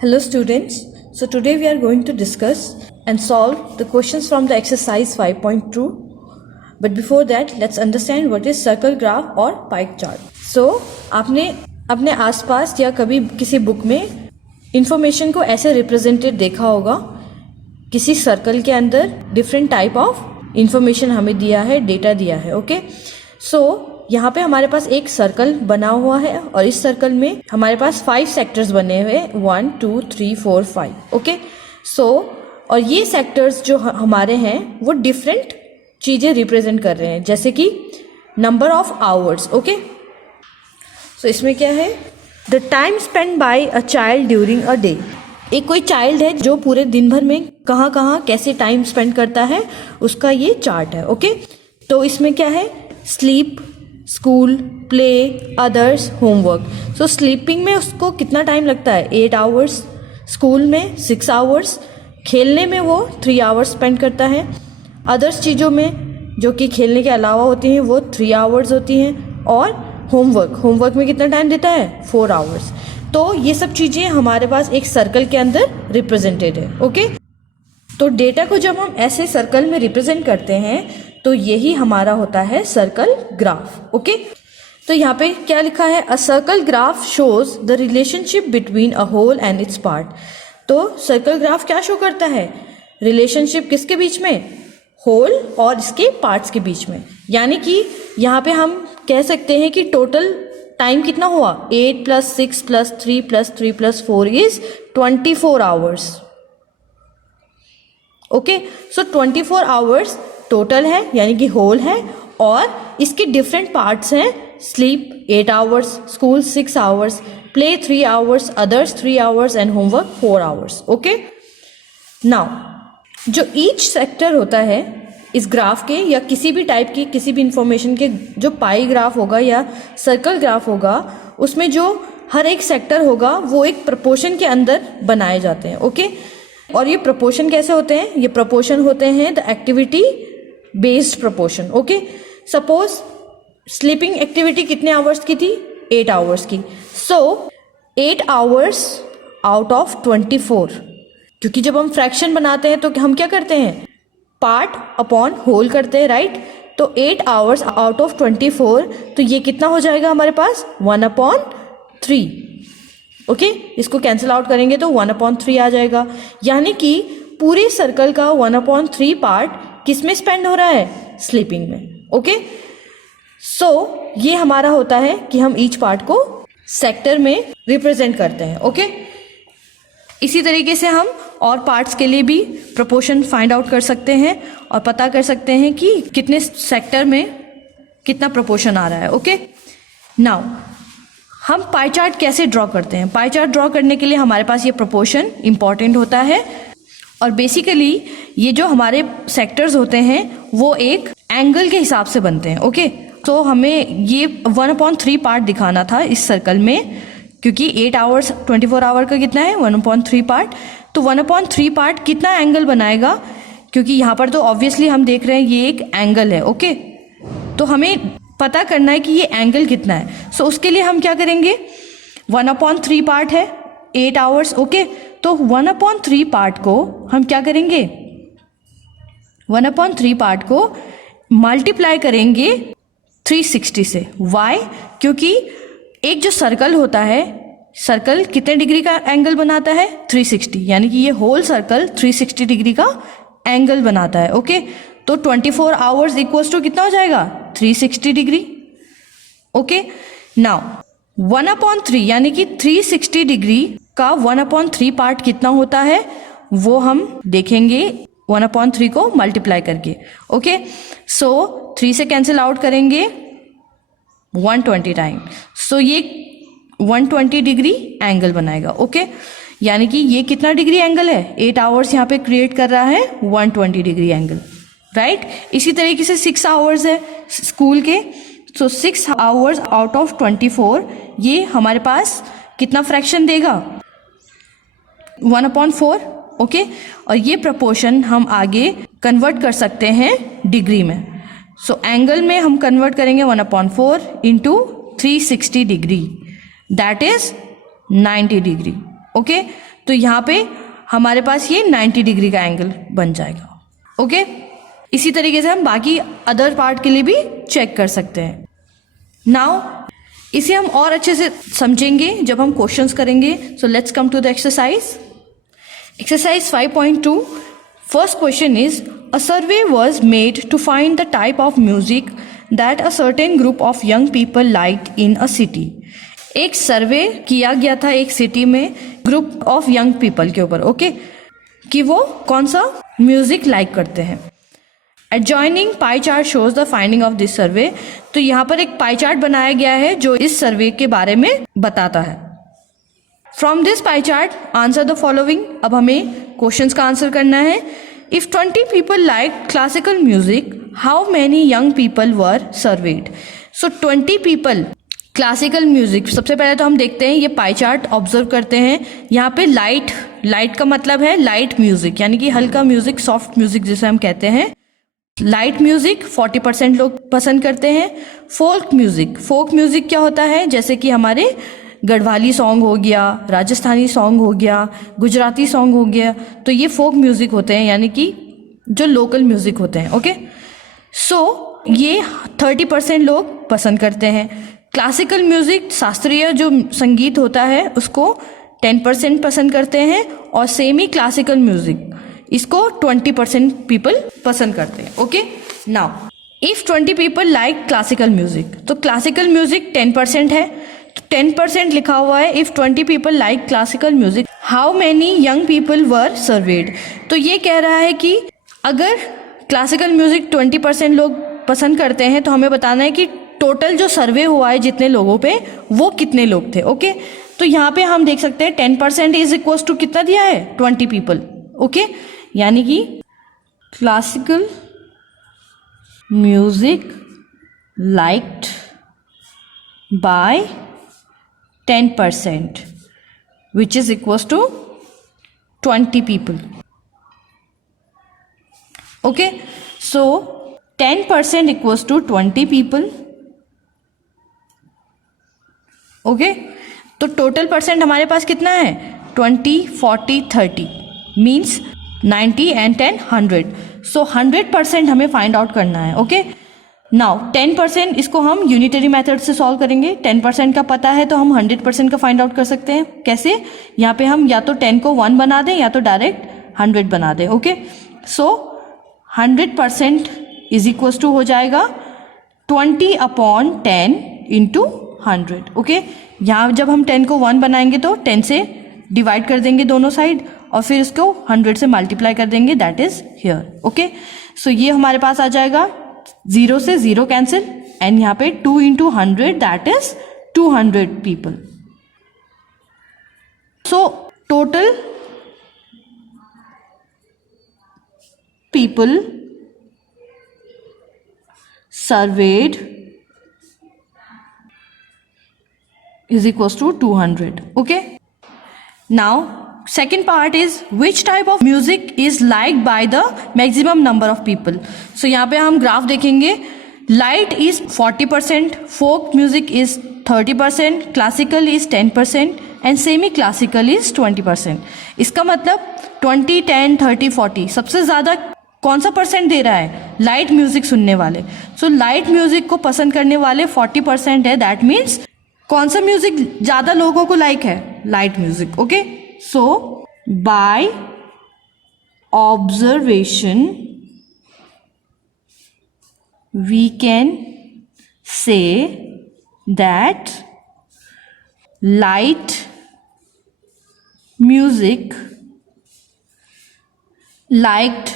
Hello students, so today we are going to discuss and solve the questions from the exercise 5.2. But before that, let's understand what is circle graph or pie chart. So आपने अपने आसपास या कभी किसी book में information को ऐसे represented देखा होगा, किसी सर्कल के अंदर डिफरेंट टाइप ऑफ इंफॉर्मेशन हमें दिया है, डेटा दिया है. ओके, सो यहाँ पे हमारे पास एक सर्कल बना हुआ है और इस सर्कल में हमारे पास 5 सेक्टर्स बने हुए, 1 2 3 4 5. ओके, सो और ये सेक्टर्स जो हमारे हैं वो डिफरेंट चीजें रिप्रेजेंट कर रहे हैं, जैसे कि नंबर ऑफ आवर्स. ओके, सो इसमें क्या है, the time spend by a child during a day. एक कोई चाइल्ड है जो पूरे दिन भर में कहाँ कहाँ कैसे टाइम स्पेंड करता है, उसका ये चार्ट है. ओके, तो इसमें क्या है, sleep, school, play, others, homework. सो स्लीपिंग में उसको कितना टाइम लगता है, 8 आवर्स. स्कूल में 6 आवर्स. खेलने में वो 3 आवर्स स्पेंड करता है. अदर्स चीज़ों में जो कि खेलने के अलावा होती हैं वो 3 आवर्स होती हैं. और होमवर्क में कितना टाइम देता है, 4 आवर्स. तो ये सब चीज़ें हमारे पास एक सर्कल के अंदर रिप्रेजेंटेड है. ओके, तो डेटा को जब हम ऐसे सर्कल में रिप्रेजेंट करते हैं तो यही हमारा होता है सर्कल ग्राफ. ओके, तो यहाँ पे क्या लिखा है, a circle graph shows the relationship between a whole and its part. तो सर्कल ग्राफ क्या शो करता है, रिलेशनशिप किसके बीच में, होल और इसके पार्ट्स के बीच में. यानी कि यहाँ पे हम कह सकते हैं कि टोटल टाइम कितना हुआ, 8 + 6 + 3 + 3 + 4 is 24 hours. Okay, so 24 hours total है, यानी कि होल है, और इसके डिफरेंट पार्ट्स हैं. Sleep 8 hours, school 6 hours, play 3 hours, others 3 hours and homework 4 hours. Okay, now जो ईच सेक्टर होता है इस ग्राफ के या किसी भी टाइप की किसी भी इंफॉर्मेशन के, जो पाई ग्राफ होगा या सर्कल ग्राफ होगा, उसमें जो हर एक सेक्टर होगा वो एक प्रपोर्शन के अंदर बनाए जाते हैं. ओके, और ये प्रपोर्शन कैसे होते हैं, ये प्रपोर्शन होते हैं the activity based proportion. Okay, suppose sleeping activity कितने आवर्स की थी, 8 आवर्स की. सो 8 आवर्स आउट ऑफ 24, क्योंकि जब हम फ्रैक्शन बनाते हैं तो हम क्या करते हैं, पार्ट अपॉन होल करते हैं, राइट. तो 8 आवर्स आउट ऑफ 24, तो ये कितना हो जाएगा हमारे पास, 1/3. ओके, इसको कैंसिल आउट करेंगे तो 1/3 आ जाएगा. यानी कि पूरे सर्कल का 1/3 पार्ट किस में स्पेंड हो रहा है, स्लीपिंग में. ओके, सो ये हमारा होता है कि हम ईच पार्ट को सेक्टर में रिप्रेजेंट करते हैं. ओके, इसी तरीके से हम और पार्ट्स के लिए भी प्रोपोर्शन फाइंड आउट कर सकते हैं और पता कर सकते हैं कि कितने सेक्टर में कितना प्रोपोर्शन आ रहा है. ओके, नाउ हम पाई चार्ट कैसे ड्रॉ करते हैं. पाई चार्ट ड्रॉ करने के लिए हमारे पास ये प्रोपोर्शन इंपॉर्टेंट होता है, और बेसिकली ये जो हमारे सेक्टर्स होते हैं वो एक एंगल के हिसाब से बनते हैं. ओके, तो हमें ये 1/3 पार्ट दिखाना था इस सर्कल में, क्योंकि 8 आवर्स 24 आवर का कितना है, 1/3 पार्ट. तो 1/3 पार्ट कितना एंगल बनाएगा, क्योंकि यहाँ पर तो ऑब्वियसली हम देख रहे हैं ये एक एंगल है. ओके, तो हमें पता करना है कि ये एंगल कितना है. सो उसके लिए हम क्या करेंगे, 1/3 पार्ट है 8 आवर्स. ओके, तो 1/3 पार्ट को हम क्या करेंगे, 1/3 पार्ट को मल्टीप्लाई करेंगे 360 से. वाई, क्योंकि एक जो सर्कल होता है, सर्कल कितने डिग्री का एंगल बनाता है, 360. यानी कि ये होल सर्कल 360 डिग्री का एंगल बनाता है. ओके, तो 24 आवर्स इक्वल्स टू कितना हो जाएगा, 360 डिग्री. ओके, नाउ 1/3 यानी कि 360 डिग्री का 1/3 पार्ट कितना होता है वो हम देखेंगे 1/3 को मल्टीप्लाई करके. ओके, सो 3 से कैंसिल आउट करेंगे 120 टाइम. सो ये 120 डिग्री एंगल बनाएगा. ओके, यानी कि ये कितना डिग्री एंगल है, 8 आवर्स यहाँ पे क्रिएट कर रहा है 120 डिग्री एंगल, राइट. इसी तरीके से 6 आवर्स है स्कूल के, सो 6 आवर्स आउट ऑफ 24, ये हमारे पास कितना फ्रैक्शन देगा, 1/4. ओके, और ये प्रपोर्शन हम आगे कन्वर्ट कर सकते हैं डिग्री में. सो एंगल में हम कन्वर्ट करेंगे 1/4 into 360 degree, that is 90 degree. Okay, तो यहाँ पे हमारे पास ये 90 डिग्री का एंगल बन जाएगा। ओके, इसी तरीके से हम बाकी अदर पार्ट के लिए भी चेक कर सकते हैं। नाउ इसे हम और अच्छे से समझेंगे जब हम क्वेश्चंस करेंगे। So let's come to the exercise. Exercise 5.2 first question is a survey was made to find the type of music that a certain group of young people like in a city. एक survey किया गया था एक city में group of young people के ऊपर, okay, कि वो कौन सा म्यूजिक लाइक करते हैं। Adjoining pie chart shows the finding of this survey. तो यहाँ पर एक पाई चार्ट बनाया गया है जो इस सर्वे के बारे में बताता है। From this pie chart answer the following. अब हमें क्वेश्चंस का आंसर करना है। If 20 people like classical music, how many young people were served. So 20 people classical music, सबसे पहले तो हम देखते हैं ये पाई चार्ट ऑब्जर्व करते हैं। यहाँ पे लाइट का मतलब है लाइट म्यूजिक, यानी कि हल्का म्यूजिक, सॉफ्ट म्यूजिक जिसे हम कहते हैं। लाइट म्यूजिक 40% लोग पसंद करते हैं। फोक म्यूजिक क्या होता है, जैसे कि हमारे गढ़वाली सॉन्ग हो गया, राजस्थानी सॉन्ग हो गया, गुजराती सॉन्ग हो गया, तो ये फोक म्यूजिक होते हैं, यानी कि जो लोकल म्यूजिक होते हैं। ओके, सो ये 30% लोग पसंद करते हैं। क्लासिकल म्यूजिक, शास्त्रीय जो संगीत होता है, उसको 10% पसंद करते हैं। और सेमी क्लासिकल म्यूजिक, इसको 20% पीपल पसंद करते हैं। Okay, now if 20 people like classical music, तो क्लासिकल म्यूजिक 10% है, तो 10% लिखा हुआ है। If 20 people like classical music, how many young people were served. तो ये कह रहा है कि अगर क्लासिकल म्यूजिक 20% लोग पसंद करते हैं, तो हमें बताना है कि टोटल जो सर्वे हुआ है जितने लोगों पे, वो कितने लोग थे। ओके, तो यहाँ पे हम देख सकते हैं 10% इज इक्वल टू कितना दिया है, 20 पीपल। ओके, यानी कि classical music liked by 10% which is equals to 20 people. Okay, so 10% equals to 20 people. Okay, तो टोटल परसेंट हमारे पास कितना है, 20, 40, 30 मीन्स 90 and 10 100. सो 100% हमें फाइंड आउट करना है। ओके, नाउ 10% इसको हम यूनिटरी मेथड से सॉल्व करेंगे। 10% का पता है तो हम 100% का फाइंड आउट कर सकते हैं। कैसे, यहाँ पे हम या तो 10 को 1 बना दें या तो डायरेक्ट 100 बना दें। Okay, so 100% is equal to हो जाएगा 20/10 इंटू 100। ओके, यहाँ जब हम 10 को 1 बनाएंगे तो 10 से डिवाइड कर देंगे दोनों साइड और फिर इसको 100 से मल्टीप्लाई कर देंगे, दैट इज हियर। ओके, सो ये हमारे पास आ जाएगा, 0 से 0 कैंसिल, एंड यहाँ पे 2 into 100 that is 200 people. So total people served is equals to 200. Okay, now second part is which type of music is liked by the maximum number of people. So यहाँ पे हम graph देखेंगे। Light is 40%, folk music is 30%, classical is 10% and semi classical is 20%। इसका मतलब 20, 10, 30, 40 सबसे ज़्यादा कौन सा परसेंट दे रहा है, लाइट म्यूजिक सुनने वाले। सो लाइट म्यूजिक को पसंद करने वाले 40% है, दैट मीन्स कौन सा म्यूजिक ज़्यादा लोगों को लाइक है, light music. Okay, so by observation we can say that light music liked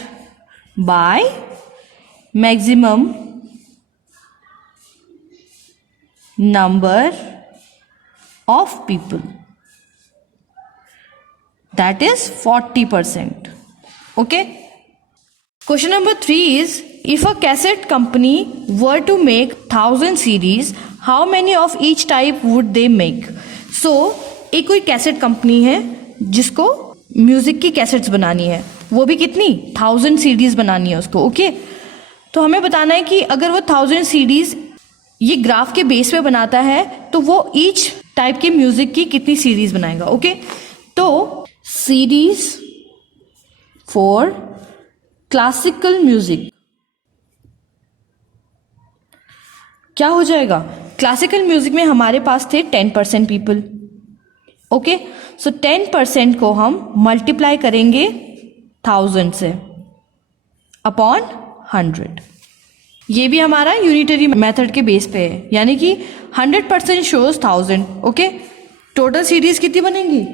by maximum number of people, that is 40%. Okay, question number 3 is if a cassette company were to make 1000 CDs, how many of each type would they make? So एक कोई cassette company है जिसको music की cassettes बनानी है, वो भी कितनी 1000 CDs बनानी है उसको। ओके, तो हमें बताना है कि अगर वो 1000 CDs ये ग्राफ के बेस पे बनाता है तो वो ईच टाइप के म्यूजिक की कितनी सीरीज बनाएगा। ओके, तो सीरीज फॉर क्लासिकल म्यूजिक। क्या हो जाएगा? क्लासिकल म्यूजिक में हमारे पास थे 10% पीपल। ओके, सो 10% को हम मल्टीप्लाई करेंगे 1000 से अपॉन 100। ये भी हमारा यूनिटरी मेथड के बेस पे है, यानी कि 100% शोज 1000। ओके, टोटल सीरीज कितनी बनेंगी?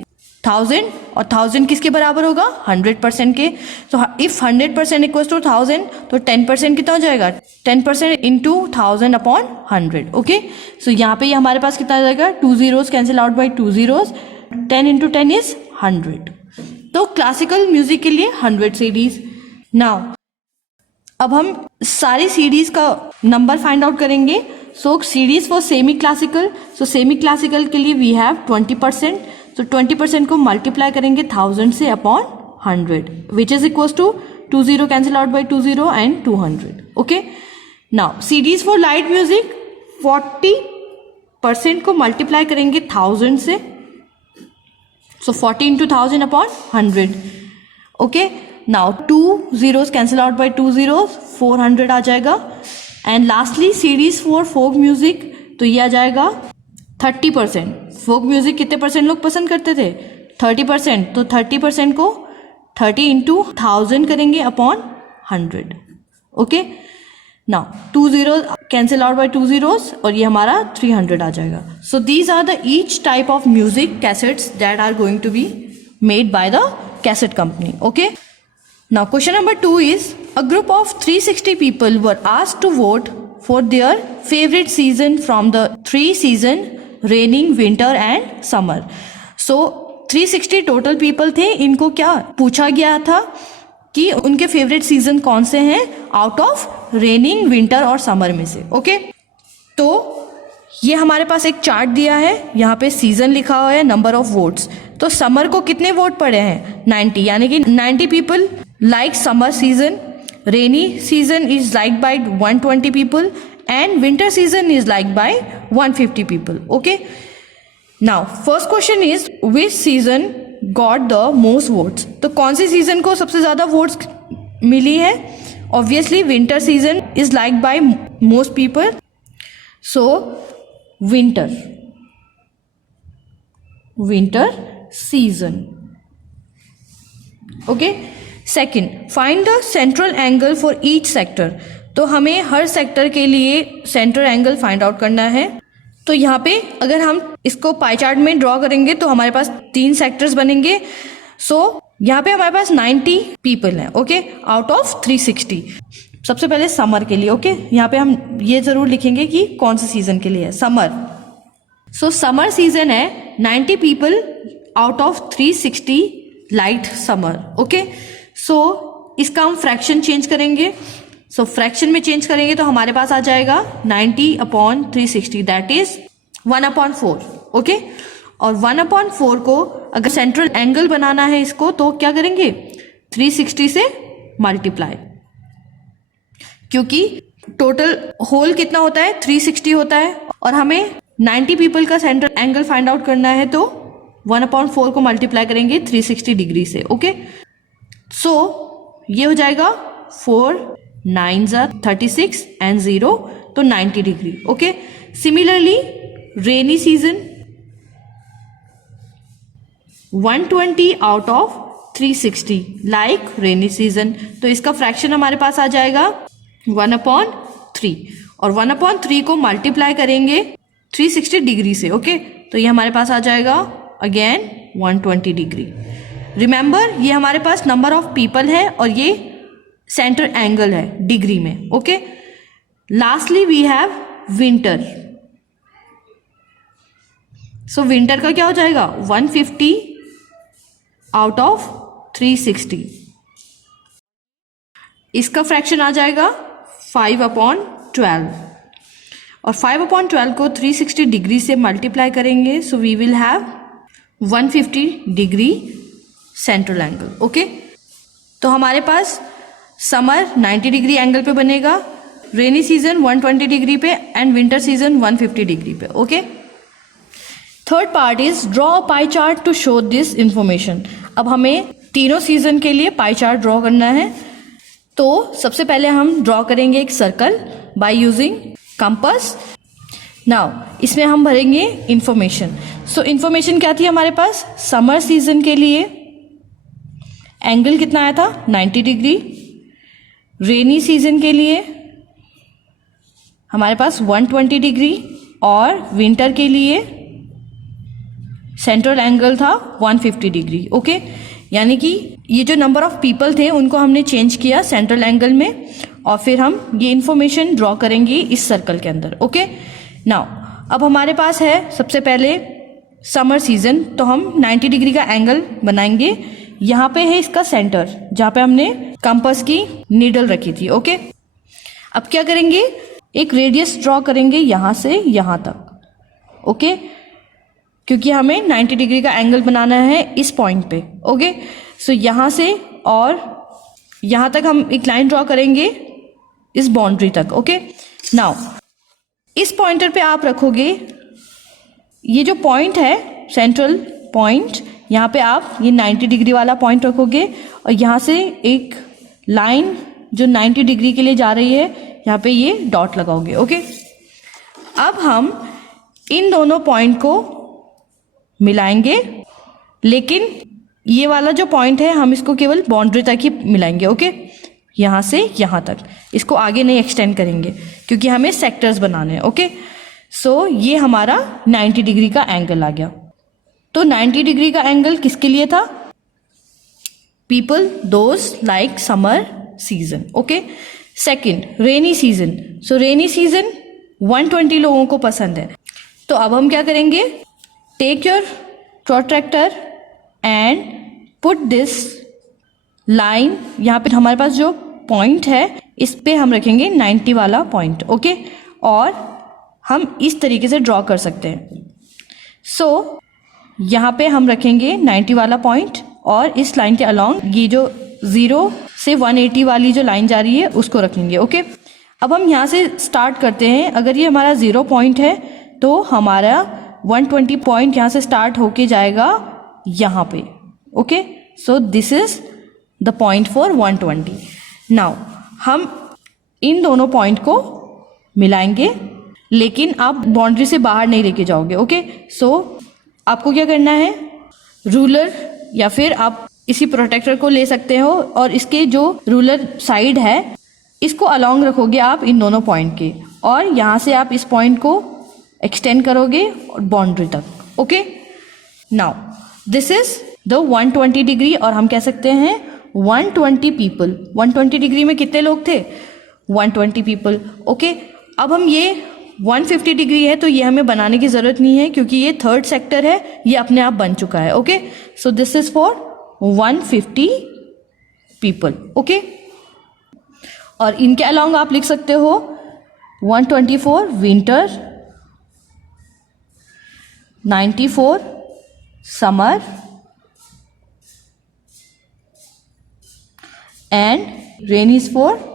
1000, और 1000 किसके बराबर होगा? 100% के। तो इफ 100% इक्वल्स टू 1000, तो 10% कितना हो जाएगा? 10% इंटू 1000 अपॉन 100। ओके, सो यहाँ पे ये हमारे पास कितना आ जाएगा? 2 zeros cancel out by 2 zeros। 10 into 10 is 100। तो क्लासिकल म्यूजिक के लिए 100 सीरीज। नाउ अब हम सारी सीरीज का नंबर फाइंड आउट करेंगे। सो series for semi classical, so semi classical के लिए वी हैव 20%। तो 20% को मल्टीप्लाई करेंगे 1000 से upon 100, which is equal to 2 0 cancel out by 2 0 and 200। Okay, now series for light music 40% को मल्टीप्लाई करेंगे 1000 से, so 40 into 1000 upon 100। Okay, now 2 zeros cancel out by 2 zeros, 400 आ जाएगा। And lastly series for folk music, तो ये आ जाएगा 30%। Folk music कितने percent लोग पसंद करते थे? 30%। तो 30% को 30 इंटू 1000 करेंगे upon 100। Okay, now 2 zeros cancel out by 2 zeros, और ये हमारा 300 आ जाएगा। So these are the each type of music cassettes that are going to be made by the cassette company. Okay, now question number 2 is a group of 360 people were asked to vote for their favorite season from the 3 season raining, winter and summer. So 360 total people थे, इनको क्या पूछा गया था कि उनके favourite season कौन से हैं आउट ऑफ रेनिंग, विंटर और समर में से। ओके, तो ये हमारे पास एक चार्ट दिया है, यहाँ पे सीजन लिखा हुआ है, नंबर ऑफ वोट्स। तो समर को कितने वोट पड़े हैं? 90, यानी कि 90 people like summer season. Rainy season is like by 120 people and winter season is like by 150 people. Okay, now first question is which season got the most votes? तो कौन सी season को सबसे ज्यादा वोट्स मिली है? Obviously winter season is like by most people, so winter season. Okay, second, find the central angle for each sector. तो हमें हर sector के लिए सेंट्रल एंगल फाइंड आउट करना है। तो यहाँ पे अगर हम इसको पाई चार्ट में ड्रॉ करेंगे तो हमारे पास 3 सेक्टर्स बनेंगे। सो यहाँ पे हमारे पास 90 पीपल हैं। Okay, out of 360। सबसे पहले समर के लिए। ओके, यहाँ पे हम ये जरूर लिखेंगे कि कौन से सीजन के लिए है, समर। सो समर सीजन है 90 people out of 360 light summer. Okay, so इसका हम फ्रैक्शन चेंज करेंगे। सो फ्रैक्शन में चेंज करेंगे तो हमारे पास आ जाएगा 90 अपॉन 360, दैट इज 1/4। ओके, और 1/4 को अगर सेंट्रल एंगल बनाना है इसको, तो क्या करेंगे? 360 से मल्टीप्लाई, क्योंकि टोटल होल कितना होता है? 360 होता है, और हमें 90 पीपल का सेंट्रल एंगल फाइंड आउट करना है, तो 1/4 को मल्टीप्लाई करेंगे 360 डिग्री से। ओके, सो ये हो जाएगा 4 9s are 36 एंड 0, तो 90 degree. Okay, similarly rainy season 120 out of 360 like rainy season, तो इसका फ्रैक्शन हमारे पास आ जाएगा 1/3, और 1/3 को मल्टीप्लाई करेंगे 360 डिग्री से। ओके, तो ये हमारे पास आ जाएगा अगेन 120 डिग्री। रिमेंबर, ये हमारे पास नंबर ऑफ पीपल है और ये सेंटर एंगल है डिग्री में। Okay, lastly we have winter. So winter का क्या हो जाएगा? 150 आउट ऑफ 360। इसका फ्रैक्शन आ जाएगा 5/12, और 5/12 को 360 डिग्री से मल्टीप्लाई करेंगे, so we will have 150 degree central angle. Okay, तो हमारे पास समर 90 डिग्री एंगल पे बनेगा, रेनी सीजन 120 डिग्री पे एंड विंटर सीजन 150 डिग्री पे। Okay, third part is draw a pie chart to show this information. अब हमें तीनों सीजन के लिए पाई चार्ट ड्रॉ करना है। तो सबसे पहले हम ड्रॉ करेंगे एक circle by using compass. Now इसमें हम भरेंगे इंफॉर्मेशन। सो इंफॉर्मेशन क्या थी हमारे पास, समर सीजन के लिए एंगल कितना आया था 90 डिग्री, रेनी सीजन के लिए हमारे पास 120 डिग्री और विंटर के लिए सेंट्रल एंगल था 150 डिग्री। ओके, यानी कि ये जो नंबर ऑफ पीपल थे उनको हमने चेंज किया सेंट्रल एंगल में, और फिर हम ये इंफॉर्मेशन ड्रॉ करेंगे इस सर्कल के अंदर। ओके, नाउ अब हमारे पास है सबसे पहले समर सीजन, तो हम 90 डिग्री का एंगल बनाएंगे। यहाँ पे है इसका सेंटर जहाँ पे हमने कंपास की नीडल रखी थी। ओके, अब क्या करेंगे, एक रेडियस ड्रॉ करेंगे यहाँ से यहाँ तक। ओके, क्योंकि हमें 90 डिग्री का एंगल बनाना है इस पॉइंट पे। ओके, सो यहाँ से और यहाँ तक हम एक लाइन ड्रॉ करेंगे इस बाउंड्री तक। ओके, नाउ इस पॉइंटर पे आप रखोगे ये जो पॉइंट है सेंट्रल पॉइंट, यहाँ पे आप ये 90 डिग्री वाला पॉइंट रखोगे और यहाँ से एक लाइन जो 90 डिग्री के लिए जा रही है यहाँ पे ये डॉट लगाओगे। ओके, अब हम इन दोनों पॉइंट को मिलाएंगे, लेकिन ये वाला जो पॉइंट है हम इसको केवल बाउंड्री तक ही मिलाएंगे। ओके, यहाँ से यहाँ तक, इसको आगे नहीं एक्सटेंड करेंगे क्योंकि हमें सेक्टर्स बनाने हैं। ओके, सो ये हमारा 90 डिग्री का एंगल आ गया। तो 90 डिग्री का एंगल किसके लिए था, people those like summer season. Okay, second rainy season. So rainy season 120 लोगों को पसंद है। तो अब हम क्या करेंगे, take your protractor and put this line, यहाँ पे हमारे पास जो पॉइंट है इस पे हम रखेंगे 90 वाला पॉइंट। ओके, और हम इस तरीके से ड्रॉ कर सकते हैं। सो यहाँ पे हम रखेंगे 90 वाला पॉइंट और इस लाइन के अलोंग ये जो 0 से 180 वाली जो लाइन जा रही है उसको रखेंगे। ओके, अब हम यहाँ से स्टार्ट करते हैं। अगर ये हमारा 0 पॉइंट है तो हमारा 120 पॉइंट यहाँ से स्टार्ट होके जाएगा यहाँ पे। Okay, so this is the point for 120। Now हम इन दोनों पॉइंट को मिलाएंगे, लेकिन आप बाउंड्री से बाहर नहीं लेके जाओगे। ओके, सो आपको क्या करना है, रूलर या फिर आप इसी प्रोटेक्टर को ले सकते हो और इसके जो रूलर साइड है इसको अलोंग रखोगे आप इन दोनों पॉइंट के, और यहाँ से आप इस पॉइंट को एक्सटेंड करोगे बाउंड्री तक। Okay, now this is the 120 degree, और हम कह सकते हैं 120 पीपल। 120 डिग्री में कितने लोग थे, 120 पीपल। ओके, अब हम ये 150 डिग्री है तो ये हमें बनाने की जरूरत नहीं है क्योंकि ये थर्ड सेक्टर है, ये अपने आप बन चुका है। Okay, so this is for 150 people. Okay, और इनके अलोंग आप लिख सकते हो 124 winter, 94 summer and rainy is for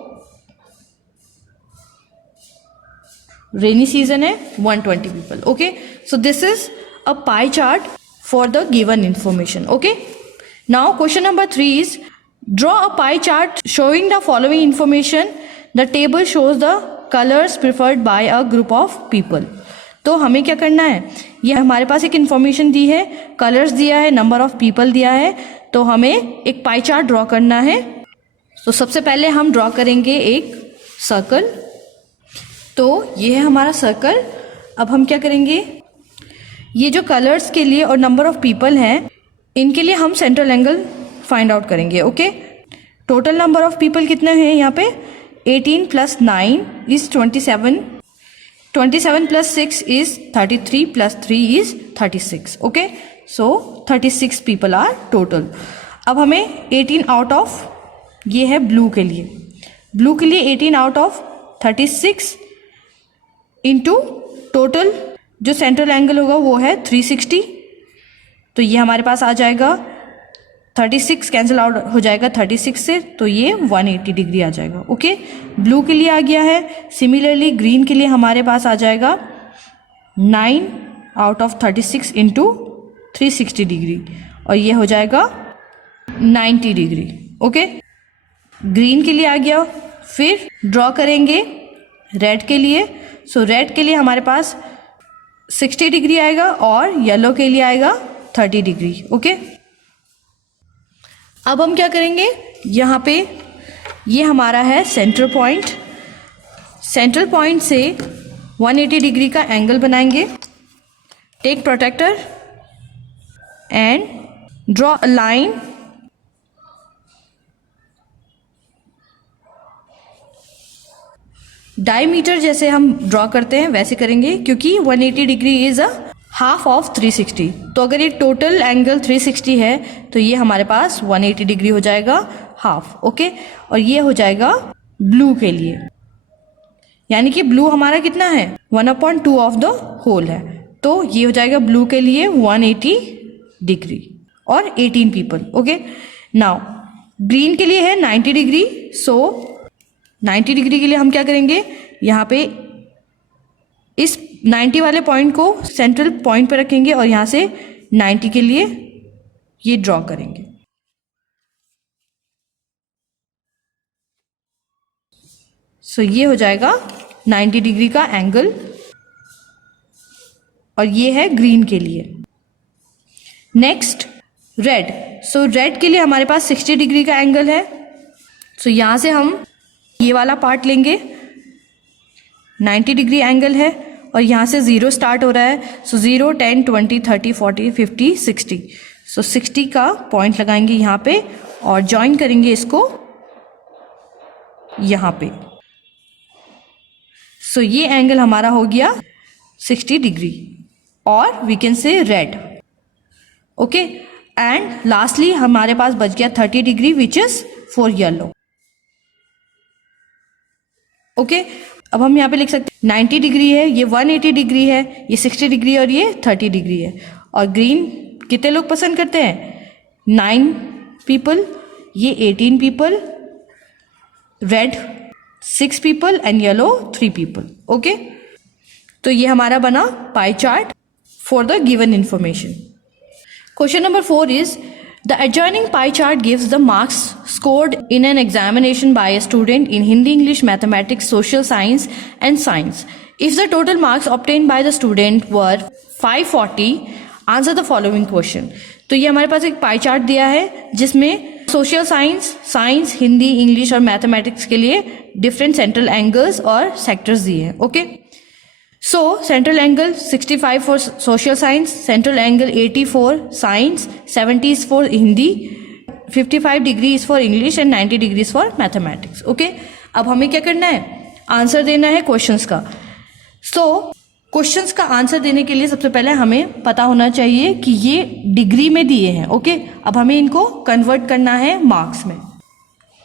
rainy season है 120 people. Okay, so this is a pie chart for the given information. Okay, now question number 3 is draw a pie chart showing the following information. The table shows the colours preferred by a group of people. तो हमें क्या करना है, ये हमारे पास एक information दी है, colours दिया है, नंबर ऑफ पीपल दिया है, तो हमें एक पाई चार्ट ड्रॉ करना है। तो सबसे पहले हम ड्रॉ करेंगे एक सर्कल। तो ये है हमारा सर्कल। अब हम क्या करेंगे, ये जो कलर्स के लिए और नंबर ऑफ पीपल हैं इनके लिए हम सेंट्रल एंगल फाइंड आउट करेंगे। Okay, total number of people कितने हैं यहाँ पे, 18 + 9 is 27, 27 + 6 is 33 + 3 is 36। Okay, so 36 people are total. अब हमें 18 आउट ऑफ, ये है ब्लू के लिए, ब्लू के लिए 18 आउट ऑफ 36 इंटू टोटल जो सेंट्रल एंगल होगा वो है 360, तो ये हमारे पास आ जाएगा 36 कैंसिल आउट हो जाएगा 36 से, तो ये 180 डिग्री आ जाएगा। ओके, ब्लू के लिए आ गया है। सिमिलरली ग्रीन के लिए हमारे पास आ जाएगा 9 आउट ऑफ 36 इंटू 360 डिग्री, और ये हो जाएगा 90 डिग्री। ओके, ग्रीन के लिए आ गया। फिर ड्रॉ करेंगे रेड के लिए। सो रेड के लिए हमारे पास 60 डिग्री आएगा और येलो के लिए आएगा 30 डिग्री। ओके, अब हम क्या करेंगे, यहाँ पे ये हमारा है सेंटर पॉइंट। सेंट्रल पॉइंट से 180 डिग्री का एंगल बनाएंगे। Take protractor and draw a line diameter जैसे हम ड्रॉ करते हैं वैसे करेंगे, क्योंकि 180 degree is a half of 360। तो अगर ये टोटल एंगल 360 है तो ये हमारे पास 180 डिग्री हो जाएगा हाफ। ओके, और ये हो जाएगा ब्लू के लिए, यानी कि ब्लू हमारा कितना है 1/2 ऑफ द होल है। तो ये हो जाएगा ब्लू के लिए 180 डिग्री और 18 पीपल। ओके, नाउ ग्रीन के लिए है 90 डिग्री। सो 90 डिग्री के लिए हम क्या करेंगे, यहाँ पे इस 90 वाले पॉइंट को सेंट्रल पॉइंट पर रखेंगे और यहाँ से 90 के लिए ये ड्रॉ करेंगे। सो ये हो जाएगा 90 डिग्री का एंगल, और ये है ग्रीन के लिए। Next red. सो रेड के लिए हमारे पास 60 डिग्री का एंगल है। सो यहाँ से हम ये वाला पार्ट लेंगे, 90 डिग्री एंगल है और यहाँ से 0 स्टार्ट हो रहा है। सो 0, 10, 20, 30, 40, 50, 60। सो 60 का पॉइंट लगाएंगे यहाँ पे और ज्वाइन करेंगे इसको यहाँ पे। सो ये एंगल हमारा हो गया 60 डिग्री और we can say red. Okay, and lastly हमारे पास बच गया 30 degree which is for yellow. Okay, अब हम यहाँ पे लिख सकते हैं 90 डिग्री है, ये 180 डिग्री है, ये 60 डिग्री और ये 30 डिग्री है। और ग्रीन कितने लोग पसंद करते हैं, 9 पीपल, ये 18 people, red 6 people and yellow 3 people. Okay, तो ये हमारा बना पाई chart for the given information. Question number 4 is the adjoining pie chart gives the marks scored in an examination by a student in Hindi, English, Mathematics, Social Science and Science. If the total marks obtained by the student were 540, answer the following question. तो ये हमारे पास एक pie chart दिया है जिसमें social science, science, Hindi, English और mathematics के लिए डिफरेंट सेंट्रल एंगल्स और सेक्टर्स दिए हैं। Okay, so central angle 65 for social science, central angle 80 for science, 70 is for Hindi, 55 degree is for English and 90 degrees for mathematics. Okay, अब हमें क्या करना है, आंसर देना है क्वेश्चंस का। so क्वेश्चंस का आंसर देने के लिए सबसे पहले हमें पता होना चाहिए कि ये डिग्री में दिए हैं। ओके, अब हमें इनको कन्वर्ट करना है मार्क्स में,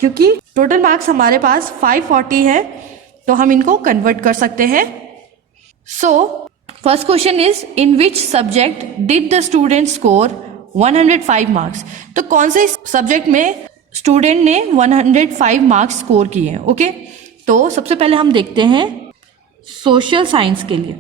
क्योंकि टोटल मार्क्स हमारे पास 540 है तो हम इनको कन्वर्ट कर सकते हैं। So, first question is, in which subject did the student score 105 marks? तो कौन से सब्जेक्ट में स्टूडेंट ने 105 मार्क्स स्कोर किए हैं? ओके, तो सबसे पहले हम देखते हैं सोशल साइंस के लिए।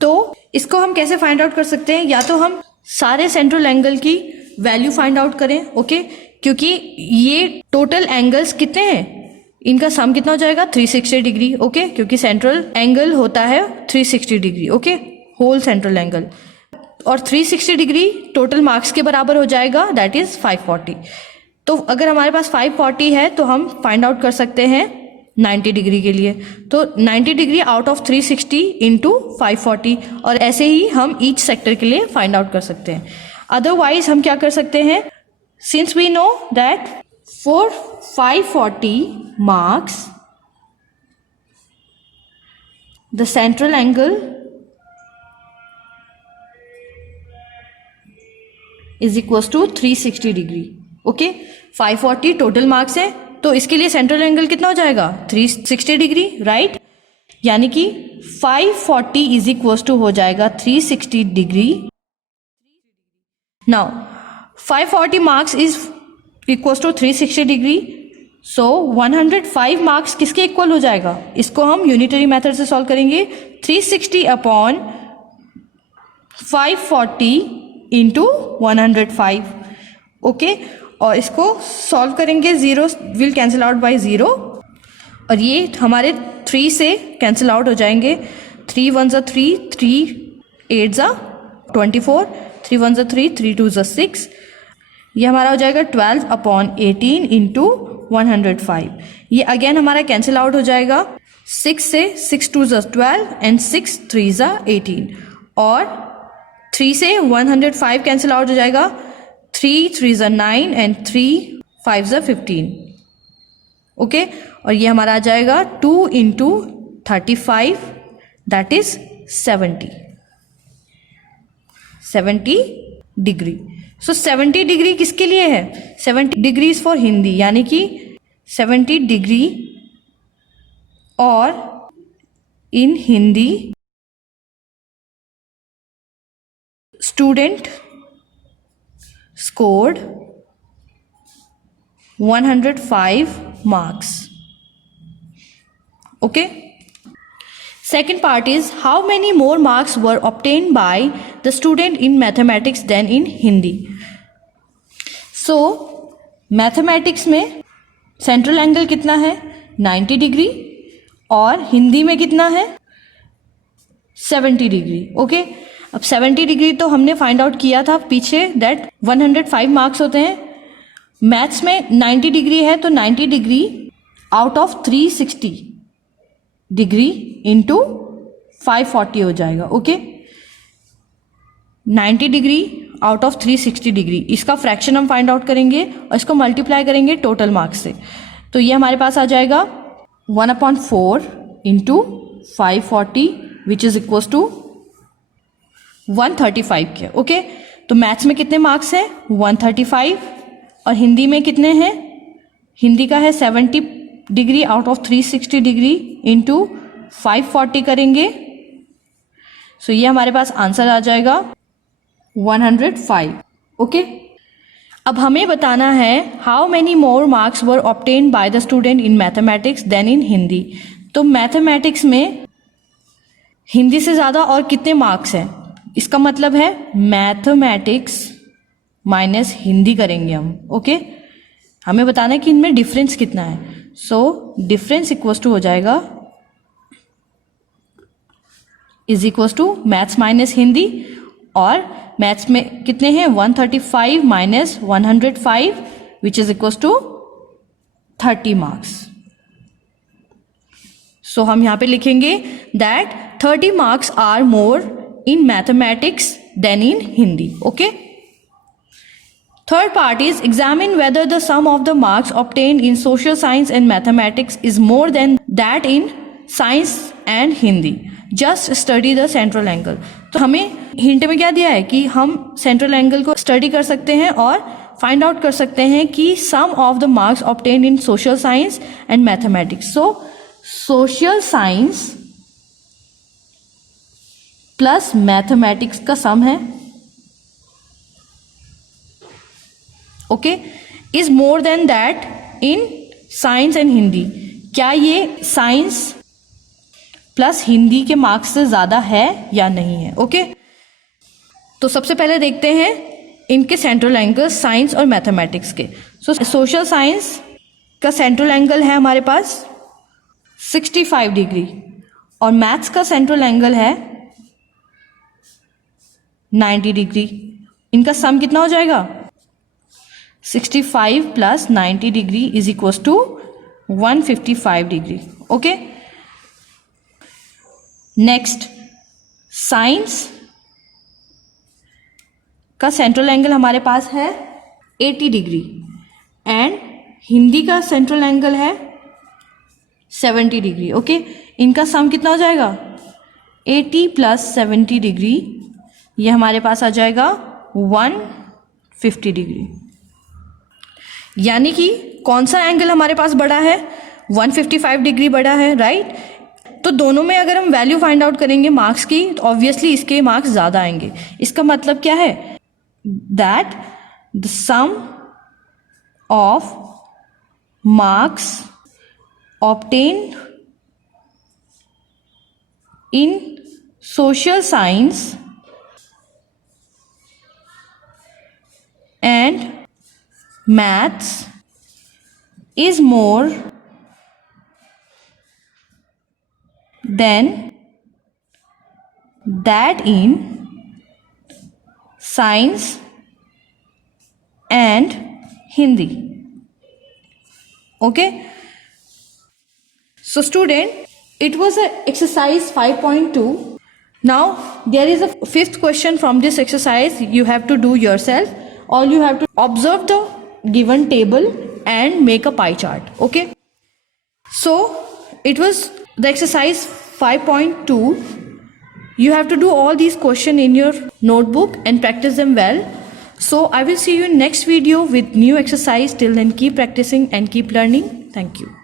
तो इसको हम कैसे फाइंड आउट कर सकते हैं, या तो हम सारे सेंट्रल एंगल की वैल्यू फाइंड आउट करें। ओके, क्योंकि ये टोटल एंगल्स कितने हैं, इनका सम कितना हो जाएगा 360 डिग्री। ओके, क्योंकि सेंट्रल एंगल होता है 360 degree. Okay, whole central angle, और 360 डिग्री टोटल मार्क्स के बराबर हो जाएगा, दैट इज 540। तो अगर हमारे पास 540 है तो हम फाइंड आउट कर सकते हैं 90 डिग्री के लिए। तो 90 डिग्री आउट ऑफ 360 इंटू 540, और ऐसे ही हम ईच सेक्टर के लिए फाइंड आउट कर सकते हैं। अदरवाइज हम क्या कर सकते हैं, since we know that for 540 marks the central angle is equals to 360 degree. Okay, 540 total marks है तो इसके लिए सेंट्रल एंगल कितना हो जाएगा 360 डिग्री, राइट। यानी कि 540 इज इक्वल्स टू हो जाएगा 360 degree. Now 540 marks is equals to 360 degree, so 105 marks किसके इक्वल हो जाएगा, इसको हम यूनिटरी मेथड से सॉल्व करेंगे। 360 अपॉन 540 इंटू 105. ओके, और इसको सॉल्व करेंगे, zero will cancel out by zero, और ये हमारे 3 से कैंसिल आउट हो जाएंगे. 3 1 ज़ा 3, 3 8 ज़ा 24, 3 1 ज़ा 3, 3 2 ज़ा 6. ये हमारा हो जाएगा 12/18 इंटू 105. ये अगेन हमारा कैंसिल आउट हो जाएगा. 6 से 6 2 ज़ा 12 एंड 6 3 ज़ा 18, और 3 से 105 कैंसिल आउट हो जाएगा. 3 3 ज़ा 9 एंड 3 5 ज़ा 15. ओके, और ये हमारा आ जाएगा 2 into 35, that is 70 degree. So 70 degree किसके लिए है? 70 डिग्री इज फॉर हिंदी, यानी कि 70 डिग्री, और in Hindi student scored 105 marks. Okay. Second part is how many more marks were obtained by the student in mathematics than in Hindi. So mathematics में central angle कितना है? 90 degree, और हिंदी में कितना है? 70 डिग्री. ओके, अब 70 डिग्री तो हमने फाइंड आउट किया था पीछे, दैट 105 मार्क्स होते हैं. मैथ्स में 90 डिग्री है, तो 90 degree out of 360 degree into 540 हो जाएगा. Okay, 90 degree out of 360 degree, इसका फ्रैक्शन हम फाइंड आउट करेंगे और इसको मल्टीप्लाई करेंगे टोटल मार्क्स से. तो ये हमारे पास आ जाएगा 1/4 into 540 which is equal to 135 के. ओके, तो मैथ्स में कितने मार्क्स हैं? 135, और हिंदी में कितने हैं? हिंदी का है 70 degree out of 360 degree into 540 करेंगे. सो ये हमारे पास आंसर आ जाएगा 105. ओके, अब हमें बताना है how many more marks were obtained by the student in mathematics than in Hindi. तो मैथमेटिक्स में हिंदी से ज़्यादा और कितने मार्क्स हैं? इसका मतलब है मैथमेटिक्स माइनस हिंदी करेंगे हम. ओके, हमें बताना है कि इनमें डिफरेंस कितना है. सो डिफरेंस इक्वल्स टू हो जाएगा is equals to maths minus Hindi, और मैथ्स में कितने हैं? 135 minus 105 which is equals to 30 marks. So हम यहां पे लिखेंगे that 30 marks are more in mathematics than in Hindi. Okay. Third part is examine whether the sum of the marks obtained in social science and mathematics is more than that in science and Hindi. Just study the central angle. तो हमें hint में क्या दिया है कि हम central angle को study कर सकते हैं और फाइंड आउट कर सकते हैं कि sum of the marks obtained in social science and mathematics. So social science plus mathematics का सम है, okay, is more than that in science and Hindi. क्या ये साइंस प्लस हिंदी के मार्क्स से ज्यादा है या नहीं है? ओके, तो सबसे पहले देखते हैं इनके सेंट्रल एंगल साइंस और मैथमेटिक्स के. सो सोशल साइंस का सेंट्रल एंगल है हमारे पास 65 डिग्री, और मैथ्स का सेंट्रल एंगल है 90 डिग्री. इनका सम कितना हो जाएगा? 65 plus 90 degree is equal to 155 degree. Okay, next science का सेंट्रल एंगल हमारे पास है 80 डिग्री, एंड हिंदी का सेंट्रल एंगल है 70 डिग्री. ओके, इनका सम कितना हो जाएगा? 80 प्लस 70 डिग्री, ये हमारे पास आ जाएगा 150 डिग्री. यानी कि कौन सा एंगल हमारे पास बड़ा है? 155 डिग्री बड़ा है, राइट? तो दोनों में अगर हम वैल्यू फाइंड आउट करेंगे मार्क्स की, तो ऑब्वियसली इसके मार्क्स ज़्यादा आएंगे. इसका मतलब क्या है? That the sum of marks obtained in social science maths is more than that in science and Hindi. Okay. So student, it was a exercise 5.2. Now there is a fifth question from this exercise you have to do yourself. All you have to observe the given table and make a pie chart. Okay. So it was the exercise 5.2. You have to do all these questions in your notebook and practice them well. So I will see you in next video with new exercise. Till then, keep practicing and keep learning. Thank you.